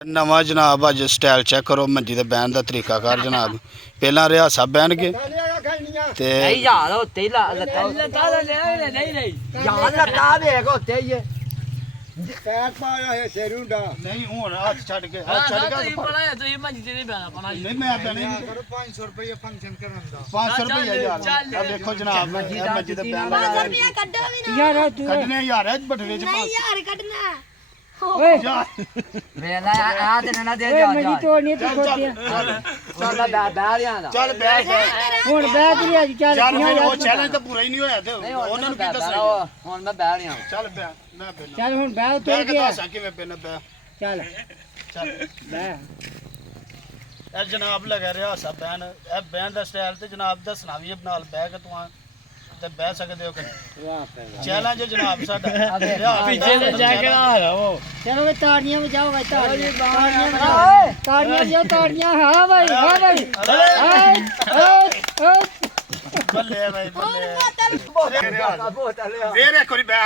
नवा जनाब अज style check करो मंजी दे बैन दा तरीका कर जनाब पहला रिहासा बैन के ते यार होते ही लता यार लता देख होते ही पैर पाया है सेरुंडा नहीं हुन हाथ छड़ के हाथ छड़ के पड़ा है तो ये मंजी ते नहीं बैना पना नहीं मैं बैन नहीं करो 500 रुपए फंक्शन करन दा 500 रुपए यार अब देखो जनाब मंजी दे बैन 500 रुपया कड्डो भी ना यार तू कढने यार बटवे च नहीं यार कटना ओए यार वेला आ ते ना दे जा मजी तोड़नी तो खोती चल बैठ जा चल बैठ ਹੁਣ ਬਹਿ ਤੇ ਲਿਆ ਚੱਲ यार फिर वो चैलेंज तो पूरा ही नहीं होया ते ਉਹਨਾਂ ਨੂੰ ਕੀ ਦੱਸਣਾ ਹੁਣ ਮੈਂ ਬੈਠ ਗਿਆ ਚੱਲ ਬੈ ਮੈਂ ਬੈਣਾ ਚੱਲ ਹੁਣ ਬਹਿ ਬੈ ਤੋੜ ਕੇ ਗਿਆ ਦੱਸਾਂ ਕਿਵੇਂ ਬੈਣਾ ਬੈ ਚੱਲ ਚੱਲ ਬਹਿ ਇਹ ਜਨਾਬ ਲਗਾ ਰਿਹਾ ਸਾ ਬੈਨ ਇਹ ਬੈਨ ਦਾ ਸਟਾਈਲ ਤੇ ਜਨਾਬ ਦੱਸਣਾ ਵੀ ਇਹ ਨਾਲ ਬਹਿ ਕੇ ਤੂੰ ਤੇ ਬਹਿ ਸਕਦੇ ਹੋ ਕਿ ਵਾਹ ਪੈ ਚੈਲੰਜ ਜਨਾਬ ਸਾਡਾ पीछे से जाके आ रहा वो ਚਲੋ ਵੇ ਤਾੜੀਆਂ ਵਜਾਓ ਵੇ ਤਾੜੀਆਂ ਵਜਾਓ ਤਾੜੀਆਂ ਹਾਂ ਭਾਈ ਬੱਲੇ ਭਾਈ ਬੱਲੇ ਬਹੁਤ ਫੇਰ ਇੱਕ ਵਾਰੀ ਬੈ